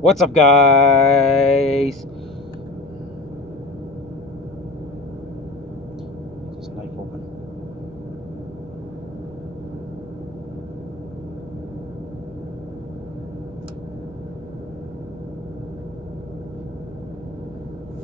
What's up, guys? This knife open.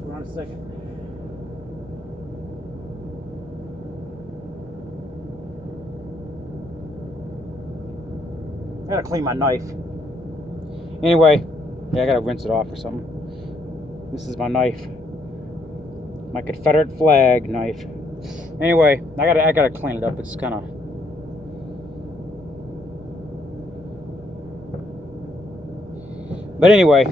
Hold on a second. I gotta clean my knife. Anyway, yeah, I gotta rinse it off or something. This is my knife. My Confederate flag knife. Anyway, I gotta clean it up. It's kind of. But anyway,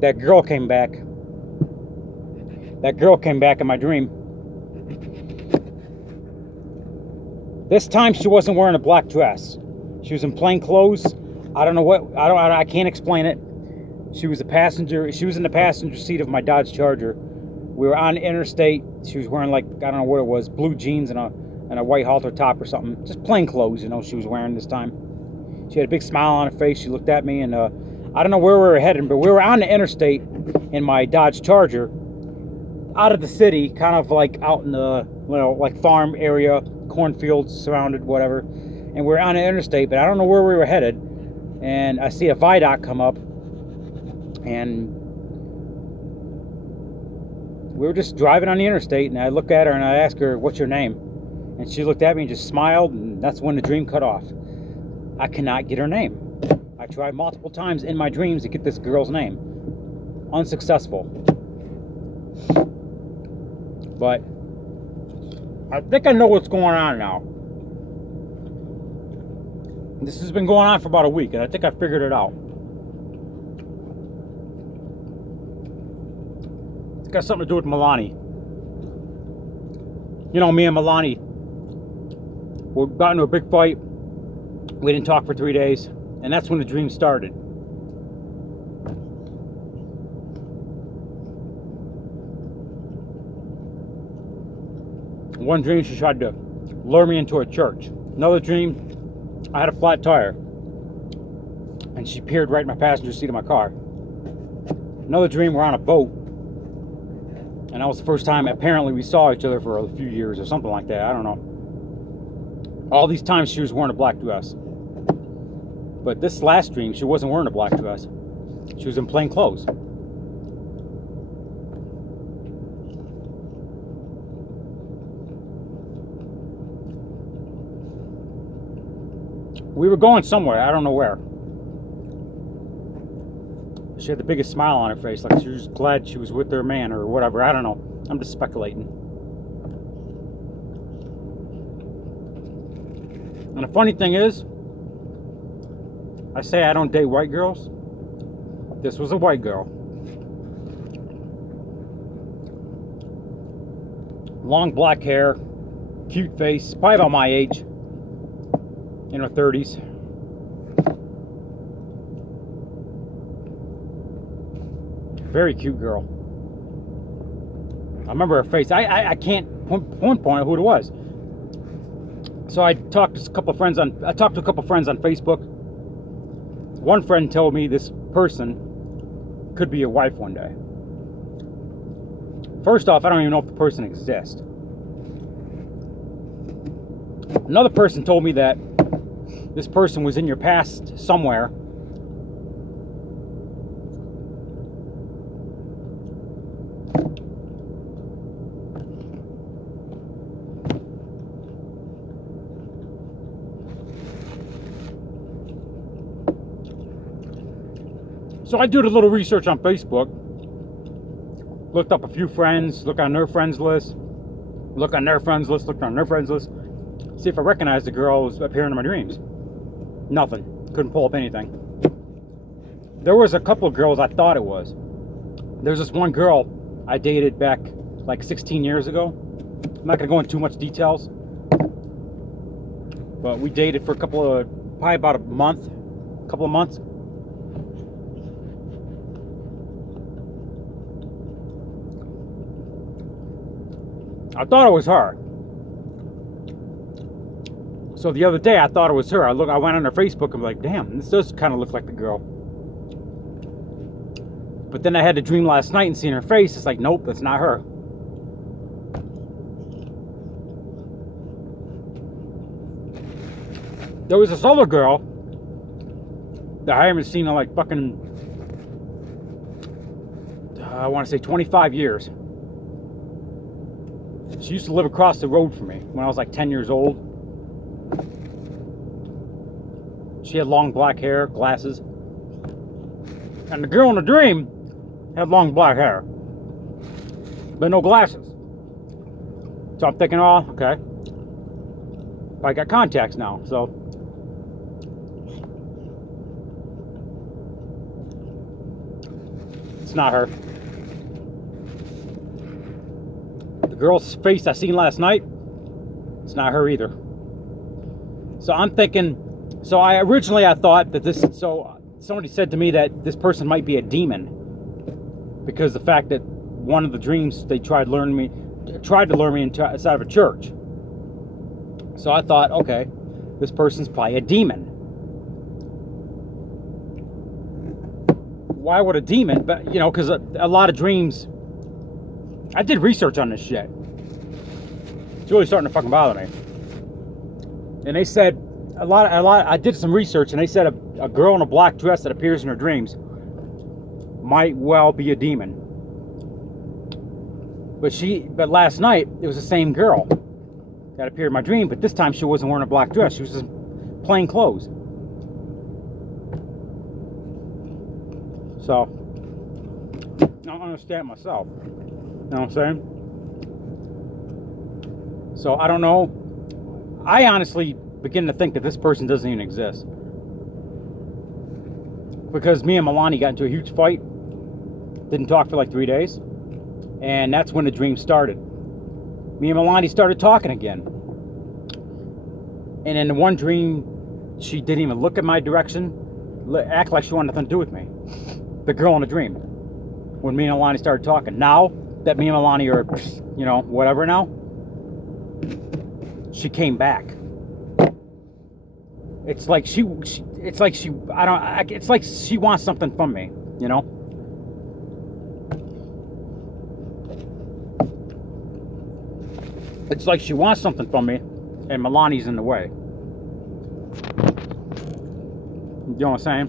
that girl came back. That girl came back in my dream. This time she wasn't wearing a black dress. She was in plain clothes. I don't know what. I can't explain it. She was a passenger. She was in the passenger seat of my Dodge Charger. We were on the interstate. She was wearing, like, I don't know what it was, blue jeans and a white halter top or something. Just plain clothes, she was wearing this time. She had a big smile on her face. She looked at me, and I don't know where we were heading, but we were on the interstate in my Dodge Charger, out of the city, kind of like out in the, like farm area, cornfields surrounded, whatever. And we're on the interstate, but I don't know where we were headed. And I see a viaduct come up, and we were just driving on the interstate, and I look at her and I ask her, "What's your name?" And she looked at me and just smiled, and that's when the dream cut off. I cannot get her name. I tried multiple times in my dreams to get this girl's name. Unsuccessful. But I think I know what's going on now. This has been going on for about a week, and I think I figured it out. It's got something to do with Milani. Me and Milani, we got into a big fight. We didn't talk for 3 days, and that's when the dream started. One dream, she tried to lure me into a church. Another dream, I had a flat tire, and she peered right in my passenger seat of my car. Another dream, we're on a boat, and that was the first time apparently we saw each other for a few years or something like that. I don't know. All these times she was wearing a black dress. But this last dream, she wasn't wearing a black dress. She was in plain clothes. We were going somewhere, I don't know where. She had the biggest smile on her face, like she was glad she was with her man or whatever. I don't know. I'm just speculating. And the funny thing is, I say I don't date white girls. This was a white girl. Long black hair, cute face, probably about my age. In her 30s. Very cute girl. I remember her face. I can't pinpoint who it was. So I talked to a couple of friends on Facebook. One friend told me this person could be your wife one day. First off, I don't even know if the person exists. Another person told me that this person was in your past somewhere. So I did a little research on Facebook. Looked up a few friends, looked on their friends list, looked on their friends list, see if I recognized the girl who was appearing in my dreams. Nothing. Couldn't pull up anything. There was a couple of girls I thought it was. There's this one girl I dated back like 16 years ago. I'm not going to go into too much details. But we dated for probably about a couple of months. I thought it was her. So the other day I thought it was her. I went on her Facebook and was like, damn, this does kind of look like the girl. But then I had a dream last night and seeing her face. It's like, nope, that's not her. There was this other girl that I haven't seen in like fucking, I want to say 25 years. She used to live across the road from me when I was like 10 years old. She had long black hair, glasses. And the girl in the dream had long black hair, but no glasses. So I'm thinking, oh, okay. I got contacts now, so. It's not her. The girl's face I seen last night, it's not her either. So I'm thinking, I thought that somebody said to me that this person might be a demon, because the fact that one of the dreams they tried to lure me inside of a church. So I thought, okay, this person's probably a demon. Why would a demon? But because a lot of dreams. I did research on this shit. It's really starting to fucking bother me. And they said a lot. I did some research, and they said a girl in a black dress that appears in her dreams might well be a demon. But last night it was the same girl that appeared in my dream, but this time she wasn't wearing a black dress. She was just plain clothes. So I don't understand myself. You know what I'm saying? So I don't know. I honestly begin to think that this person doesn't even exist. Because me and Milani got into a huge fight. Didn't talk for like 3 days. And that's when the dream started. Me and Milani started talking again. And in the one dream, she didn't even look at my direction. Act like she wanted nothing to do with me. The girl in the dream. When me and Milani started talking. Now that me and Milani are, whatever now, she came back. It's like she wants something from me, It's like she wants something from me, and Milani's in the way. You know what I'm saying?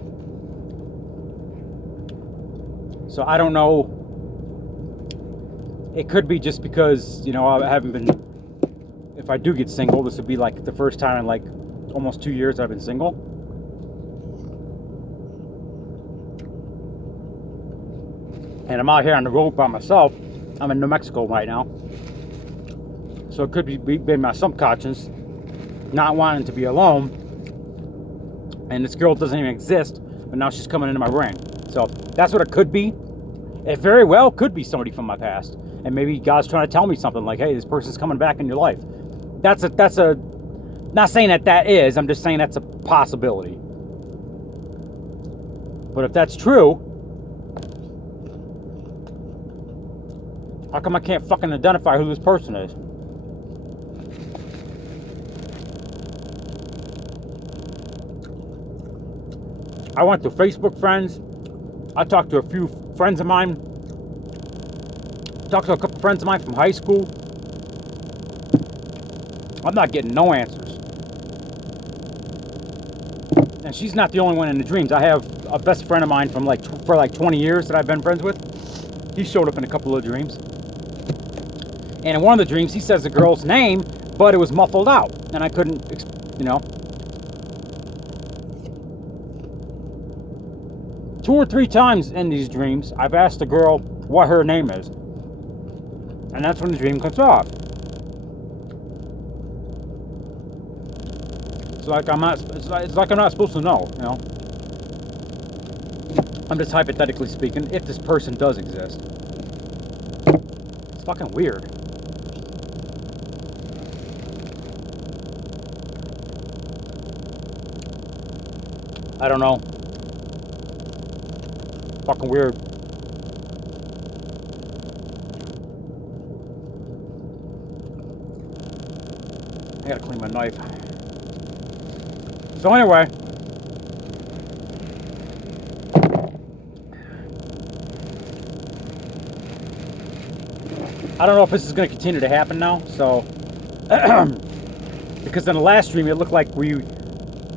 So I don't know. It could be just because, I haven't been. If I do get single, this would be like the first time in like almost 2 years I've been single. And I'm out here on the road by myself. I'm in New Mexico right now. So it could be my subconscious not wanting to be alone. And this girl doesn't even exist, but now she's coming into my brain. So that's what it could be. It very well could be somebody from my past. And maybe God's trying to tell me something like, hey, this person's coming back in your life. That's a not saying that is, I'm just saying that's a possibility. But if that's true, how come I can't fucking identify who this person is? I went to Facebook friends. I talked to a few friends of mine. Talked to a couple friends of mine from high school. I'm not getting no answers. And she's not the only one in the dreams. I have a best friend of mine from for 20 years that I've been friends with. He showed up in a couple of dreams. And in one of the dreams, he says the girl's name, but it was muffled out. And I couldn't, 2 or 3 times in these dreams, I've asked the girl what her name is. And that's when the dream cuts off. It's like I'm not supposed to know, I'm just hypothetically speaking, if this person does exist. It's fucking weird. I don't know. Fucking weird. I gotta clean my knife. So anyway, I don't know if this is going to continue to happen now. So, because in the last stream, it looked like we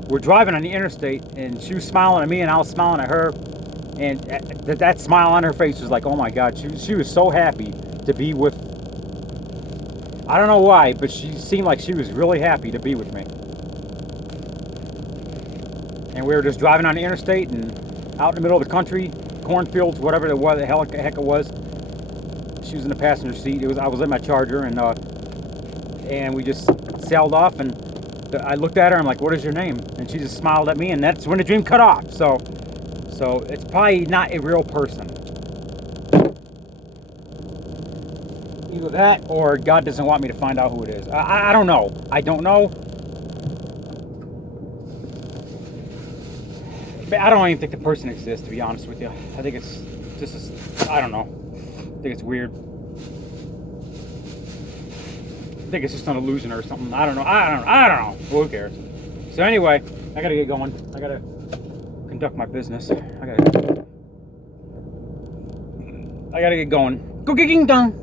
were driving on the interstate, and she was smiling at me, and I was smiling at her, and that smile on her face was like, oh my God, she was so happy to be with. I don't know why, but she seemed like she was really happy to be with me. And we were just driving on the interstate and out in the middle of the country, cornfields, whatever it was, the heck it was. She was in the passenger seat. I was in my Charger, and we just sailed off. And I looked at her. I'm like, "What is your name?" And she just smiled at me, and that's when the dream cut off. So it's probably not a real person. Either that, or God doesn't want me to find out who it is. I don't know. I don't know. But I don't even think the person exists, to be honest with you. I think it's just, I don't know. I think it's weird. I think it's just an illusion or something. I don't know. I don't know. Well, who cares? So anyway, I gotta get going. I gotta conduct my business. I gotta get going. Go get done.